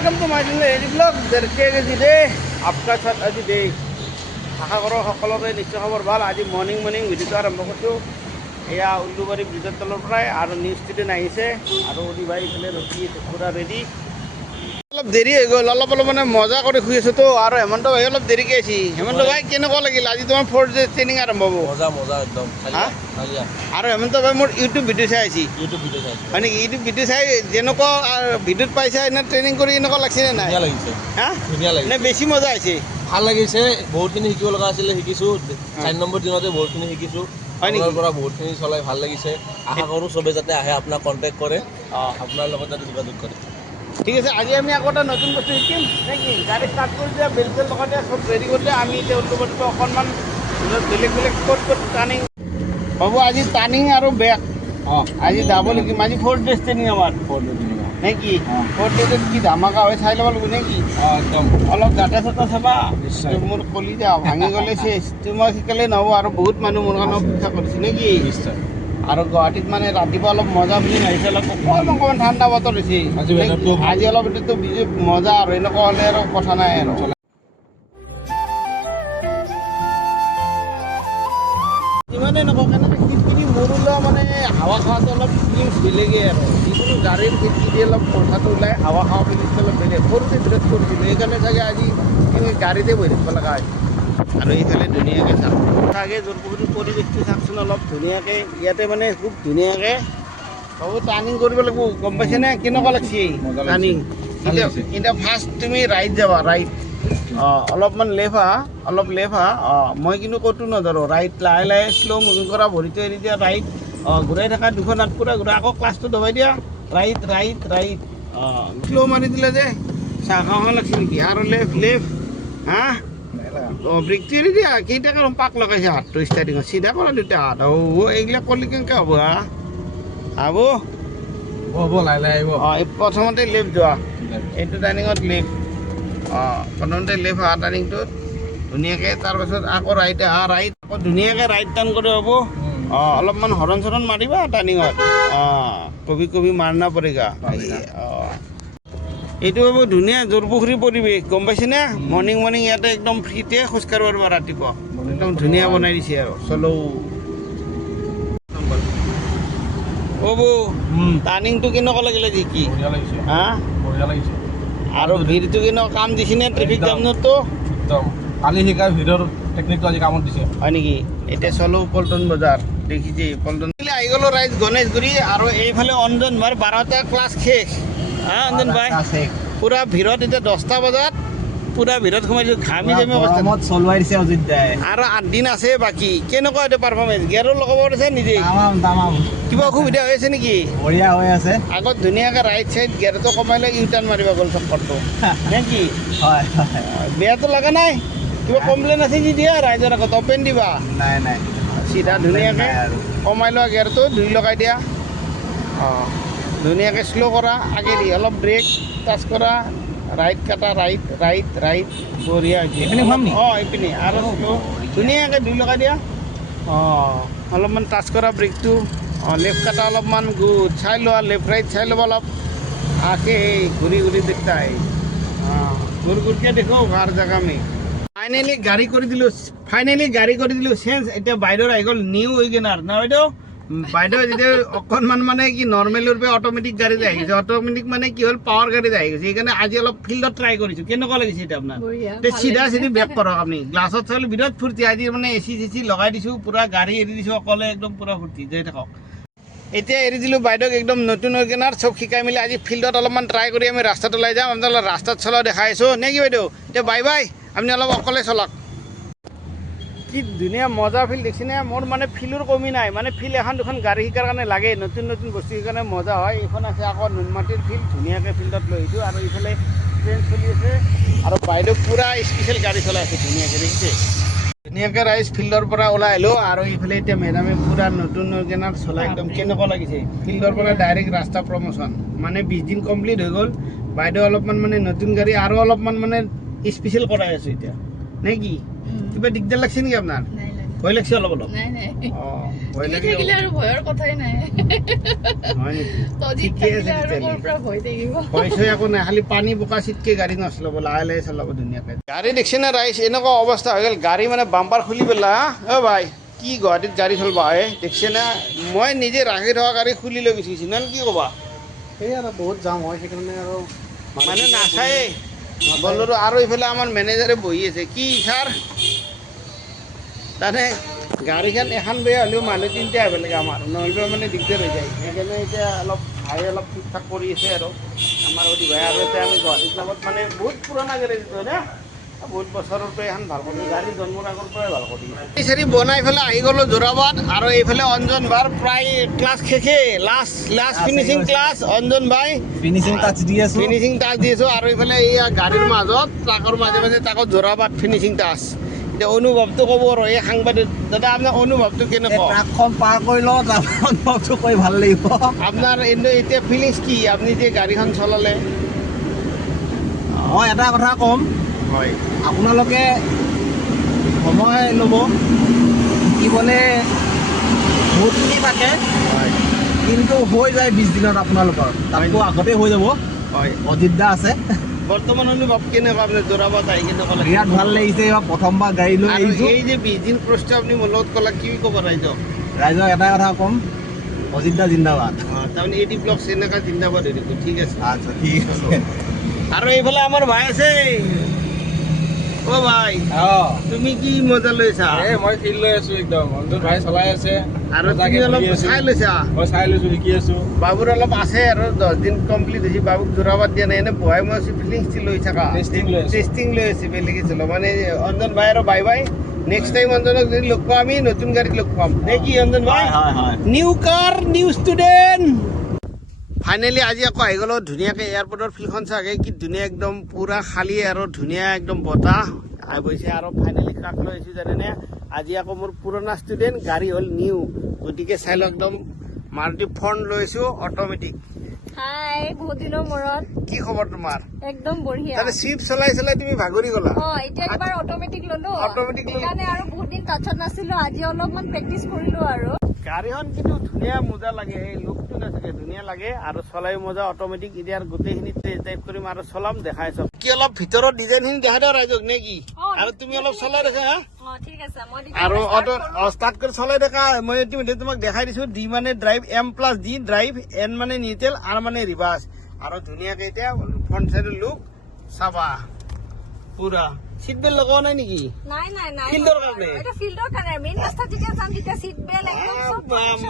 Welcome to my channel হেৰি vlog দেৰকে গেছি দেই আপোনাৰ চাত আজি দেই আশা কৰোঁ সকলোৰে নিশ্চয় খবৰ ভাল আজি মৰ্ণিং মৰ্ণিং ভিডিঅ'টো আৰম্ভ কৰিছোঁ এয়া উলুবাৰী ব্ৰিজৰ তলৰ পৰাই আৰু নিউজ ষ্টুডিঅ' আহিছে আৰু অলি ভাই ইফালে ৰখি আছে পূৰা ৰেডি অলপ দেৰি হৈ গ'ল অলপ অলপ মানে মজা কৰি শুই আছোঁ তো আৰু হেমন্ত ভাই অলপ দেৰিকৈ আহিছে। হেমন্ত ভাই কেনেকুৱা লাগিল? আজি তোমাৰ ফ'ৰ্থ ডে ট্ৰেইনিং আৰম্ভ হ'ব। মজা মজা একদম আৰু হেমন্ত ভাই মোৰ ইউটিউব ভিডিঅ' চাই আহিছে ইউটিউব ভিডিঅ' চাইছোঁ হয় নেকি? ইউটিউব ভিডিঅ' চাই যেনেকুৱা ভিডিঅ'ত পাইছা এনে ট্ৰেইনিং কৰি এনেকুৱা লাগছে নে নাই? লাগিছে। ধুনীয়া নে বেছি মজা আহিছে? ভাল লাগিছে বহুতখিনি শিকিব লগা আছিলে শিকিছোঁ। চাৰি নম্বৰ দিনতে বহুতখিনি শিকিছোঁ। হয়? আপোনাৰ পৰা বহুতখিনি চলাই ভাল লাগিছে। আশা কৰোঁ চবে যাতে আহে আপোনাক কণ্টেক্ট কৰে। আপোনাৰ লগত যাতে যোগাযোগ কৰে। ঠিক আছে আজি আমি আকৌ এটা নতুন বস্তু শিকিম নে কি? গাড়ী ষ্টাৰ্ট কৰি দিয়া বেল চেল লগাই দিয়া চব ৰেডি কৰি দিয়া আমি এতিয়া উল্টোবাৰীৰ অকণমান বেলেগ বেলেগ ক'ত ক'ত টাৰ্ণিং হ'ব আজি টাৰ্ণিং আৰু বেক অঁ আজি যাব শিকিম আজি ফ'ৰ্থ ডে ট্ৰেইনিং আমাৰ নে কি। ফ'ৰ্থ ডেত কি ধামাকা হয় চাই ল'ব লাগিব নে কি? অঁ একদম। অলপ গাঁটা চাটা চাবা। মোৰ কলি যা ভাঙি গ'লে চেচ তোমাক শিকালে নহ'ব আৰু বহুত মানুহ মোৰ কাৰণে অপেক্ষা কৰিছে নে কি? নিশ্চয়। আৰু গুৱাহাটীত মানে ৰাতিপুৱা অলপ মজা ফিলিং আহিছে অলপ অকণমান অকণমান ঠাণ্ডা বতৰ হৈছে আজি অলপ এইটোতো বিজু মজা আৰু এনেকুৱা হ'লে আৰু কথা নাই আৰু। যিমানে নকওঁ কেনেকৈ খিৰিকি মোৰলৈ মানে হাৱা খোৱাটো অলপ ফিলিংছ বেলেগেই আৰু। যিকোনো গাড়ীৰ দি অলপ কথাটো ওলাই হাৱা খোৱা ফিলিংছটো অলপ বেলেগ। সৰুতে বিৰাট কৰিছিলোঁ সেইকাৰণে চাগে আজি গাড়ীতে বহি থাকিব লগা হয় আৰু এইফালে ধুনীয়াকৈ চাওক চাগে যোৰপুখুৰীৰ পৰিৱেশটো চাওকচোন অলপ ধুনীয়াকৈ। ইয়াতে মানে খুব ধুনীয়াকৈ হ'ব টাৰ্ণিং কৰিব লাগিব গম পাইছেনে কেনেকুৱা লাগছে? মজা লাগিছে। টাৰ্ণিং এতিয়া। এতিয়া ফাৰ্ষ্ট তুমি ৰাইট যাবা ৰাইট অঁ অলপমান লেফ আহা অলপ লেফ আহা। অঁ মই কিন্তু ক'তো নধৰোঁ ৰাইট লাহে লাহে শ্ল' মুভিং কৰা ভৰিটো এৰি দিয়া ৰাইট অঁ ঘূৰাই থকা দুখন হাত পুৰা ঘূৰাই আকৌ ক্লাছটো দবাই দিয়া। ৰাইট ৰাইট ৰাইট অঁ শ্ল' মাৰি দিলে যে চাহ খাওঁ লাগছে নেকি? আৰু লেফ লেফ হা? অঁ এৰি দিয়া কেইটাকে পাক লগাইছে হাতটো ষ্টাৰ্টিঙত চিধা কৰা দুটা হাত। অঁ এইবিলাক কৰিলে কেনেকৈ হ'ব হা হ'ব হ'ব লাহে লাহে আহিব। অঁ এই প্ৰথমতে লেফ্ট যোৱা। এইটো টাৰ্ণিঙত লেফ্ট অঁ প্ৰথমতে লেফ্ট অহা টাৰ্ণিংটোত ধুনীয়াকৈ তাৰপাছত আকৌ ৰাইট আহা ৰাইট আকৌ ধুনীয়াকৈ ৰাইট টাৰ্ণ কৰি হ'ব। অঁ অলপমান হৰণ চৰণ মাৰিবা টাৰ্ণিঙত অঁ কবি কবি মাৰনা পৰেগা। অঁ। এইটো হ'ব ধুনীয়া জোৰপুখুৰী পৰিৱেশ গম পাইছেনে মৰ্ণিং মৰ্ণিং ইয়াতে একদম ফ্ৰীতে খোজকাঢ়িব পাৰিবা ৰাতিপুৱা। একদম ধুনীয়া বনাই দিছে আৰু। চলো। টাৰ্ণিংটো কেনেকুৱা লাগিলে কি? হা? আৰু ভিৰটো কেনেকুৱা কাম দিছেনে ট্ৰেফিক। জামতো কালি শিকা ভিডিঅ'ৰ টেকনিকটো আজি কামত দিছে। হয় নেকি? এতিয়া চলো পল্টন বজাৰ দেখিছে পল্টন আহি গ'লো ৰাইজ গণেশগুৰি আৰু এইফালে অঞ্জন বাৰটা ক্লাছ শেষ। হা অঞ্জন ভাই পূৰা ভিৰত এতিয়া দহটা বজাত পূৰা ভিৰত সোমাইছোঁ ঘামি জামি অৱস্থা নাই। চলোৱাই দিছে অজিত দাই। আৰু আঠ দিন আছে বাকী কেনেকুৱা এতিয়া পাৰফৰ্মেঞ্চ গেৰো লগাব পাৰিছে নিজে কিবা অসুবিধা হৈ আছে নেকি? বঢ়িয়া হৈ আছে। আগত ধুনীয়াকৈ ৰাইট চাইড গেৰটো কমাই লৈ ইউ টাৰ্ণ মাৰিব গ'ল চক্কৰটো। নে কি হয় হয়। বেয়াটো লগা নাই? কিবা কমপ্লেইন আছে যদি দিয়া? ৰাইজৰ আগত অপেন দিবা। নাই নাই। চিধা ধুনীয়াকৈ। কমাই লোৱা গেৰটো ধুই লগাই দিয়া। অঁ। ধুনীয়াকৈ শ্ল' কৰা আগেদি অলপ ব্ৰেক টাচ কৰা ৰাইট কাটা ৰাইট ৰাইট ৰাইট বঢ়িয়া হৈছে। এইপিনে ঘূৰাম নেকি? অঁ এইপিনে আৰু শ্ল' ধুনীয়াকৈ ধুই লগাই দিয়া। অঁ। অলপমান টাচ কৰা ব্ৰেকটো অঁ লেফ্ট কাটা অলপমান গুড চাই লোৱা লেফ্ট ৰাইট চাই ল'ব অলপ। আকে ঘূৰি ঘূৰি দেখতা हाँ ঘূৰ ঘূৰকে দেখো হৰ জেগা মে ফাইনেলি গাড়ী কৰি দিলোঁ ফাইনেলি গাড়ী কৰি দিলোঁ। চেঞ্জ এতিয়া বাইদেউৰ আহি গ'ল নিউ উইগেনাৰ না বাইদেউ? বাইদেউ যেতিয়া অকণমান মানে কি নৰ্মেলৰ পৰা অট'মেটিক গাড়ীত আহি গৈছে অট'মেটিক মানে কি হ'ল পাৱাৰ গাড়ীত আহি গৈছে। সেইকাৰণে আজি অলপ ফিল্ডত ট্ৰাই কৰিছোঁ। কেনেকুৱা লাগিছে এতিয়া আপোনাৰ? চিধা চিধি বেক কৰক আপুনি। গ্লাছত চালে বিৰাট ফূৰ্তি আজি মানে এ চি চে চি লগাই দিছোঁ পূৰা গাড়ী এৰি দিছোঁ অকলে একদম পূৰা ফূৰ্তি। যাই থাকক। এতিয়া এৰি দিলোঁ বাইদেউক একদম নতুন অৰ্গেনাৰ চব শিকাই মেলি আজি ফিল্ডত অলপমান ট্ৰাই কৰি আমি ৰাস্তাত ওলাই যাম আপোনালোক ৰাস্তাত চলোৱা দেখাই আছোঁ। নে কি বাইদেউ? এতিয়া বাই বাই আপুনি অলপ অকলে চলাওক। কি ধুনীয়া মজা ফিল্ড দেখিছেনে মোৰ মানে ফিল্ডৰ কমি নাই। মানে ফিল্ড এখন দুখন গাড়ী শিকাৰ কাৰণে লাগে। নতুন নতুন বস্তু শিকাৰ কাৰণে মজা হয়। এইখন আছে আকৌ নুনমাটিৰ ফিল্ড ধুনীয়াকৈ ফিল্ডত লৈ আহিছোঁ। আৰু ইফালে ট্ৰেইন চলি আছে। আৰু বাইদেউ পূৰা স্পেচিয়েল গাড়ী চলাই আছে ধুনীয়াকৈ দেখিছে? ধুনীয়াকৈ ৰাইজ ফিল্ডৰ পৰা ওলাই আহিলোঁ। আৰু এইফালে এতিয়া মেডামে পূৰা নতুন অৰ্গেনাৰ চলাই একদম কেনেকুৱা লাগিছে? ফিল্ডৰ পৰা ডাইৰেক্ট ৰাস্তা প্ৰমোশ্যন মানে বিছ দিন কমপ্লিট হৈ গ'ল। বাইদেউ অলপমান মানে নতুন গাড়ী আৰু অলপমান মানে স্পেচিয়েল কৰাই আছোঁ এতিয়া। নে কি? কিবা দিগদাৰ লাগছে নেকি আপোনাৰ? নাই লাগে ভয় লাগিছে অলপ অলপ? গাড়ী দেখছি না ৰাইজ এনেকুৱা অৱস্থা হৈ গ'ল। গাড়ী মানে বাম্পাৰ খুলি পেলা অ ভাই। কি গুৱাহাটীত গাড়ী চলাব? দেখছে না মই নিজে ৰাখি থকা গাড়ী খুলি লৈ গুচি সিমান কি ক'বা? বহুত জাম হয় সেইকাৰণে আৰু মানে নাচায়ে বলৰো আৰু ইফালে আমাৰ মেনেজাৰে বহি আছে কি ছাৰ তানে গাড়ীখন এখন বেয়া হ'লেও মানুহ তিনিটা আহিব লাগে আমাৰ নহ'লে মানে দিগদাৰ হৈ যায়। সেইকাৰণে এতিয়া অলপ ভাই অলপ ঠিক ঠাক কৰি আছে আৰু। আমাৰ অধি ভাই আৰু এতিয়া আমি গুৱাহাটীত নামত মানে বহুত পুৰণা গেৰেজ এইটো না বহুত বছৰৰ পৰা এখন ভাল কৰি গাড়ী জন্মৰ আগৰ পৰাই ভাল কৰি এই চাৰি বনাই পেলাই আহি গ'লোঁ যোৰাবাদ আৰু এইফালে অঞ্জন বাৰ প্ৰায় ক্লাছ শেষে last last finishing class Anjan ভাই। ফিনিচিং টাচ দি আছো। ফিনিচিং টাচ দি আছো আৰু এইফালে এইয়া গাড়ীৰ মাজত ট্ৰাকৰ মাজে মাজে তাকত যোৰাবাদ ফিনিচিং টাচ এতিয়া অনুভৱটো ক'ব আৰু এই সাংবাদিক দাদা আপোনাৰ অনুভৱটো এই কেনেকুৱা? ট্ৰাকখন পাৰ কৰি লওঁ অনুভৱটো কৰি ভাল লাগিব। আপোনাৰ এতিয়া ফিলিংছ কি? আপুনি যে গাড়ীখন চলালে? মই এটা কথা ক'ম হয়। আপোনালোকে সময় ল'ব শিকিবলৈ বহুতখিনি থাকে। হয়। কিন্তু হৈ যায় বিছ দিনত আপোনালোকৰ। তাতকৈ আগতে হৈ যাব। হয়। অজিত দা আছে। বৰ্তমান অনুভৱ কেনেকুৱা আপুনি যোৰাবাদ আহি কেনেকুৱা লাগে বিৰাট ভাল লাগিছে এইবাৰ। প্ৰথমবাৰ গাড়ী লৈ আৰু আহিছোঁ। এই যে বিছ দিন কষ্ট আপুনি মোৰ লগত ক'লা কি ক'ব ৰাইজক? ৰাইজক এটাই কথা ক'ম। অজিত দা জিন্দাবাদ। অঁ, তাৰমানে এ ডি ব্লক এনেকুৱা জিন্দাবাদ হৈ দিব ঠিক আছে। আচ্ছা ঠিক আছে। আৰু এইফালে আমাৰ ভাই আছে। অ ভাই। তুমি কি মজা লৈছা? এই মই ফিল্ড লৈ আছো একদম। অঞ্জন ভাই চলাই আছে। আৰু তুমি অলপ। চাই লৈছা? মই চাই লৈছো শিকি আছো। বাবুৰ অলপ আছে আৰু দহ দিন কমপ্লিট হৈছে বাবুক যোৰাবাদ দিয়া নাই। এনে বহাই মই আছো ফিলিংছ লৈ থাকা। টেষ্টিং লৈ আছে। বেলেগে চলো মানে অঞ্জন ভাই আৰু বাই বাই নেক্সট টাইম অঞ্জনক যদি লগ পাওঁ আমি নতুন গাড়ীত লগ পাম। নে কি অঞ্জন ভাই? New car new student finally আজি আকৌ আহি গ'লোঁ ধুনীয়াকৈ এয়াৰপৰ্টৰ ফিল্ডখন চাগে কি ধুনীয়া একদম পূৰা খালী আৰু ধুনীয়া একদম বতাহ। আহি গৈছে আৰু ফাইনেলি কাক লৈ আহিছোঁ জানেনে? আজি আকৌ মোৰ পুৰণা ষ্টুডেণ্ট গাড়ী হ'ল নিউ গতিকে চাই লওঁ একদম মাৰুতি ফ্ৰণ্ট লৈ আহিছোঁ অট'মেটিক হাই বহুত দিনৰ মূৰত। কি খবৰ তোমাৰ? একদম বঢ়িয়া। তাতে চিফ চলাই চলাই তুমি ভাগৰি গ'লা। অ এতিয়া এবাৰ অট'মেটিক ললো। Automatic ললো। সেইকাৰণে আৰু বহুত দিন টাচত নাছিলো আজি অলপমান প্ৰেক্টিচ কৰিলো আৰু। গাড়ীখন কিন্তু ধুনীয়া মজা লাগে এই লুকটো নাথাকে ধুনীয়া লাগে আৰু চলাই মজা অট'মেটিক এতিয়া গোটেইখিনি ড্ৰাইভ কৰিম আৰু চলাম দেখাই চব কি অলপ ভিতৰৰ ডিজাইনখিনি দেখাই দিওঁ ৰাইজক নে কি? আৰু তুমি অলপ চলাই দেখা হা? আৰু অটো। ষ্টাৰ্ট কৰি। চলাই দেখা মই ইতিমধ্যে তোমাক দেখাই দিছো ডি মানে drive M plus D drive N মানে নিউট্ৰেল আৰ মানে ৰিভাৰ্চ আৰু ধুনীয়াকে এতিয়া ফ্ৰণ্ট চাইডৰ লুক চাবা পুৰা। চিট বেল্ট লগোৱা নাই নেকি? নাই নাই নাই। Field ৰ কাৰণে? এটা ফিল্ডৰ কাৰণে। মেইন ৰাস্তাত যেতিয়া যাম তেতিয়া চিট বেল্ট একদম চব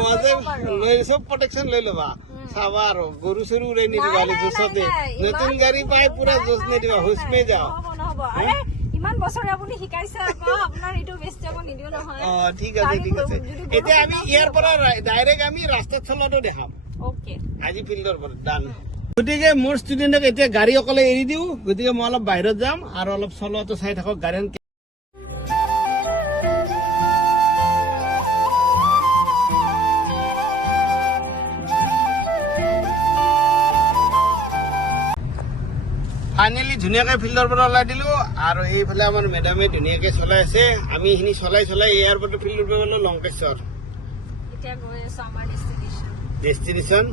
মজা প্ৰটেকশ্যন লৈ ল'বা। চাবা আৰু গৰু চৰু উৰাই নিদিবা জোচতে নতুন গাড়ী পাই পুৰা জোচ নিদিবা হুচ মে যাও। ইমান বছৰে আপুনি শিকাইছে আকৌ আপোনাৰ এইটো বেষ্ট যাব নিদিও নহয়। অ ঠিক আছে ঠিক আছে। এতিয়া আমি ইয়াৰ পৰা ডাইৰেক্ট আমি ৰাস্তাত দেখাম। অ'কে আজি ফিল্ডৰ পৰা ডান গতিকে মোৰ ষ্টুডেণ্টক এতিয়া গাড়ী অকলে এৰি দিওঁ। গতিকে মই অলপ বাহিৰত যাম আৰু অলপ চলোৱাটো চাই থাকক গাড়ীখন ফাইনেলি ধুনীয়াকৈ ফিল্ডৰ পৰা ওলাই দিলোঁ আৰু এইফালে আমাৰ মেডামে ধুনীয়াকৈ চলাই আছে। আমি এইখিনি চলাই চলাই এয়াৰপৰ্টৰ ফিল্ডৰ পৰা গ'লোঁ লংকেশ্বৰ। ডেষ্টিনেশ্যন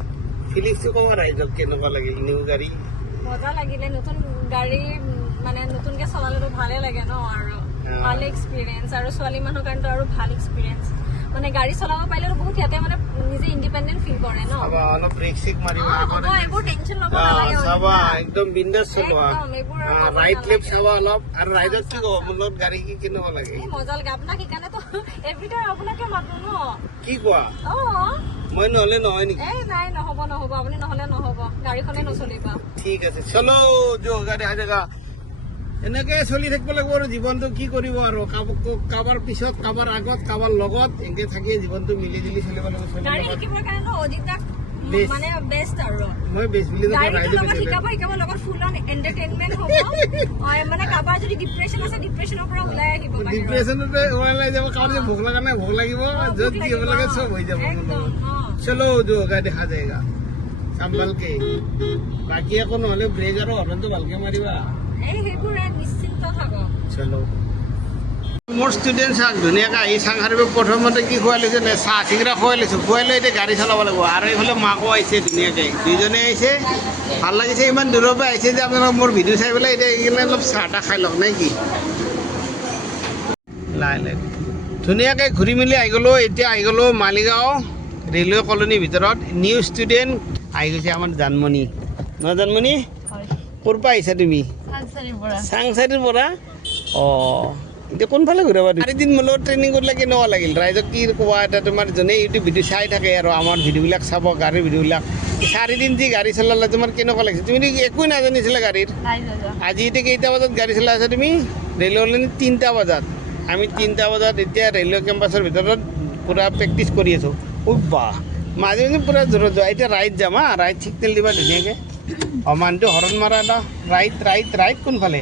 ফিলিংছটো ক'ব ৰাইজক কেনেকুৱা লাগিল নিউ গাড়ী মজা লাগিলে নতুন গাড়ী মানে নতুনকে চলালেতো ভালে লাগে ন আৰু। ভাল এক্সপিৰিয়েঞ্চ আৰু ছোৱালী মানুহৰ কাৰণেতো আৰু ভাল এক্সপিৰিয়েঞ্চ মানে গাড়ী চলাব পাৰিলেতো বহুত ইয়াতে মানে নিজে ইণ্ডিপেণ্ডেণ্ট ফিল কৰে ন? অলপ ব্ৰেক চেক মাৰিবা হ'ব, এইবোৰ টেনচন ল'ব নালাগে চাবা। একদম বিন্দাছ চলোৱা। ৰাইট। লেফ্ট চাবা অলপ আৰু ৰাইজত কি ক'ব মোৰ লগত গাড়ী কি কেনেকুৱা লাগে? এই মজা লাগে আপোনাক সেইকাৰণেতো এভৰিটাইম আপোনাকে মাতো ন? কি কোৱা? মই নহ'লে নহয় নেকি? নাই নহ'ব নহ'ব আপুনি নহ'লে নহ'ব গাড়ীখনে নচলিব। ঠিক আছে চলো যো গাড়ী আহি থাকা। এনেকে চলি থাকিব লাগিব আৰু জীৱনটো কি কৰিব আৰু? কাৰোবাৰ পিছত কাৰোবাৰ আগত কাৰোবাৰ লগত এনেকে থাকি জীৱনটো মিলি জুলি চলিব লাগিব ভোক লগা নাই ভোক লাগিব য'ত কি হ'ব লাগে চব হৈ যাব চলো যোগা দেখা যায় বাকী একো নহ'লে ব্ৰেক আৰু হৰ্ণটো ভালকে মাৰিবা। চলো। মোৰ ষ্টুডেণ্ট চাওক ধুনীয়াকৈ আহি চাং সাৰিব। প্ৰথমতে কি খুৱাই লৈছে নে? চাহ চিঙৰা খুৱাই লৈছোঁ। খুৱাই লৈ এতিয়া গাড়ী চলাব লাগিব। আৰু এইফালে মাকো আহিছে ধুনীয়াকৈ। দুইজনে আহিছে। ভালো লাগিছে ইমান দূৰৰ পৰা আহিছে যে আপোনালোক মোৰ ভিডিঅ' চাই পেলাই এতিয়া এইখিনি অলপ চাহ তাহ খাই লওক নে কি? লাই লাই। ধুনীয়াকৈ ঘূৰি মেলি আহি গ'লোঁ। এতিয়া আহি গ'লোঁ মালিগাঁও ৰেলৱে কলনীৰ ভিতৰত। নিউ ষ্টুডেণ্ট আহি গৈছে আমাৰ জানমণি। নহয় জানমণি? ক'ৰ পৰা আহিছা তুমি? চাংচাৰিৰ পৰা। অঁ। এতিয়া কোনফালে ঘূৰাবা চাৰিদিন মোৰ লগত ট্ৰেইনিং কৰিলে কেনেকুৱা লাগিল। ৰাইজক কি কোৱা এটা তোমাৰ যোনে ইউটিউব ভিডিঅ' চাই থাকে আৰু আমাৰ ভিডিঅ'বিলাক চাব গাড়ীৰ ভিডিঅ'বিলাক চাৰিদিন যি গাড়ী চলালে তোমাৰ কেনেকুৱা লাগিছে? তুমি একোৱে নাজানিছিলা গাড়ীৰ? আজি এতিয়া কেইটা বজাত গাড়ী চলাই আছা তুমি? ৰেলৱে তিনিটা বজাত। আমি তিনিটা বজাত এতিয়া ৰেলৱে কেম্পাছৰ ভিতৰত পূৰা প্ৰেক্টিচ কৰি আছোঁ। বাহ মাজে মাজে পূৰা জোৰত যোৱা। এতিয়া ৰাইড যাম হা ৰাইড চিগনেল দিবা ধুনীয়াকৈ। অঁ মানুহটো হৰণ মাৰা এটা ৰাইট ৰাইট ৰাইট কোনফালে?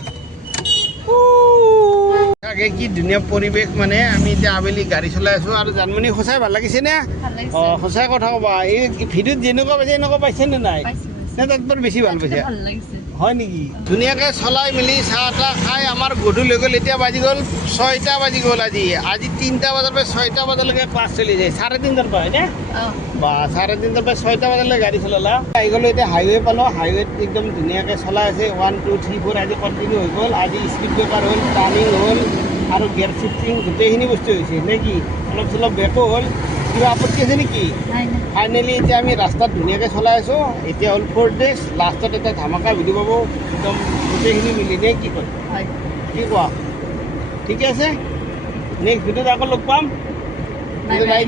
তাকে কি ধুনীয়া পৰিৱেশ মানে আমি এতিয়া আবেলি গাড়ী চলাই আছোঁ আৰু জানমণি সঁচাই ভাল লাগিছে নে? অঁ সঁচাই কথা ক'বা এই ভিডিঅ'ত যেনেকুৱা পাইছে এনেকুৱা পাইছে নে নাই? নে তাত বৰ বেছি ভাল পাইছে? হয় নেকি? ধুনীয়াকৈ চলাই মেলি চাহ তাহ খাই আমাৰ গধূলি হৈ গ'ল এতিয়া বাজি গ'ল ছয়টা বাজি গ'ল আজি। আজি তিনিটা বজাৰ পৰা ছয়টা বজালৈকে ক্লাছ চলি যায়। চাৰে তিনিটাৰ পৰা হয়নে? বা চাৰে তিনিটাৰ পৰা ছয়টা বজালৈ গাড়ী চলালা। আহি গ'লোঁ এতিয়া হাইৱে পালোঁ। হাইৱেত একদম ধুনীয়াকৈ চলাই আছে। ওৱান টু থ্ৰী ফ'ৰ আজি কণ্টিনিউ হৈ গ'ল। আজি স্পীড ব্ৰেকাৰ হ'ল টাৰ্ণিং হ'ল আৰু গিয়াৰ চিফটিং গোটেইখিনি বস্তু হৈছে। নে কি? অলপ চলপ বেকো হ'ল। কিবা আপত্তি আছে নেকি? ফাইনেলি এতিয়া আমি ৰাস্তাত ধুনীয়াকৈ চলাই আছোঁ। এতিয়া হ'ল ফ'ৰ ডেজ লাষ্টত এটা ধামাকা ভিডিঅ' পাব। একদম গোটেইখিনি মিলি নে কি কয়? কি কোৱা? ঠিকে আছে? নেক্সট ভিডিঅ'ত আকৌ লগ পাম।